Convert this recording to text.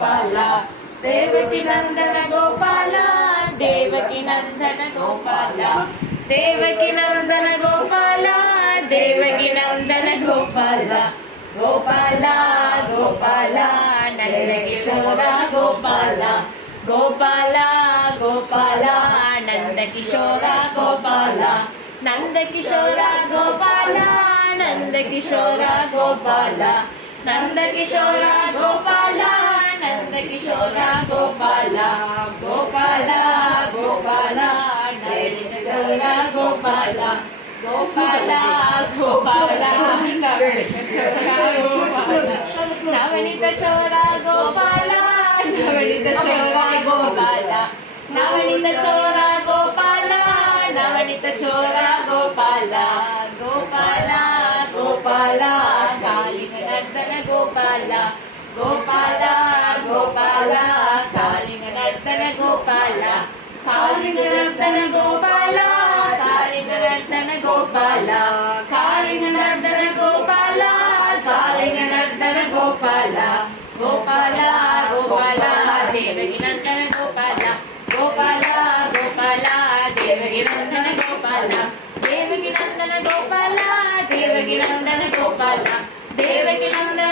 ಗೋಪಾಲ ದೇವಕಿ ನಂದನ ಗೋಪಾಲ ದೇವಕಿ ನಂದನ ಗೋಪಾಲ ದೇವಕಿ ನಂದನ ಗೋಪಾಲ ದೇವಕಿ ನಂದನ ಗೋಪಾಲ ಗೋಪಾಲ ಗೋಪಾಲ ನಂದ ಕಿಶೋರ ಗೋಪಾಲ ಗೋಪಾಲ ಗೋಪಾಲ ನಂದ ಕಿಶೋರ ಗೋಪಾಲ ನಂದ ಕಿಶೋರ ಗೋಪಾಲ ನಂದ ಕಿಶೋರ ಗೋಪಾಲ ನಂದ ಕಿಶೋರ ಗೋಪಾಲ ನಂದ ಕಿಶೋರ ಗೋಪಾಲ ಗೋಪಾಲ ಗೋಪಾಲ ನಂದ ಕಿಶೋರ ಗೋಪಾಲ ಗೋಪಾಲ ಗೋಪಾಲ ನವನಿತ ಚೋರ ಗೋಪಾಲ ನವನಿತ ಚೋರ ಗೋಪಾಲ ನವನಿತ ಚೋರ ಗೋಪಾಲ ನವನಿತ ಚೋರ ಗೋಪಾಲ ಗೋಪಾಲ ಗೋಪಾಲ ಕಾಲಿನ ನರ್ತನ ಗೋಪಾಲ ಗೋಪಾಲ ಗೋಪಾಲ ಕಾಲಿನ ನರ್ತನ ಗೋಪಾಲ ಕಾಲಿನ ನರ್ತನ ಗೋಪಾಲ ಕಾಲಿನ ನರ್ತನ ಗೋಪಾಲ ಕಾಲಿನ ನರ್ತನ ಗೋಪಾಲ ಕಾಲಿನ ನರ್ತನ ಗೋಪಾಲ ಗೋಪಾಲ ಗೋಪಾಲ ದೇವಕಿ ನಂದನ ಗೋಪಾಲ ಗೋಪಾಲ ಗೋಪಾಲ ದೇವಕಿ ನಂದನ ಗೋಪಾಲ ದೇವಕಿ ನಂದನ ಗೋಪಾಲ ದೇವಕಿ ನಂದನ ಗೋಪಾಲ ದೇವಕಿ ನಂದನ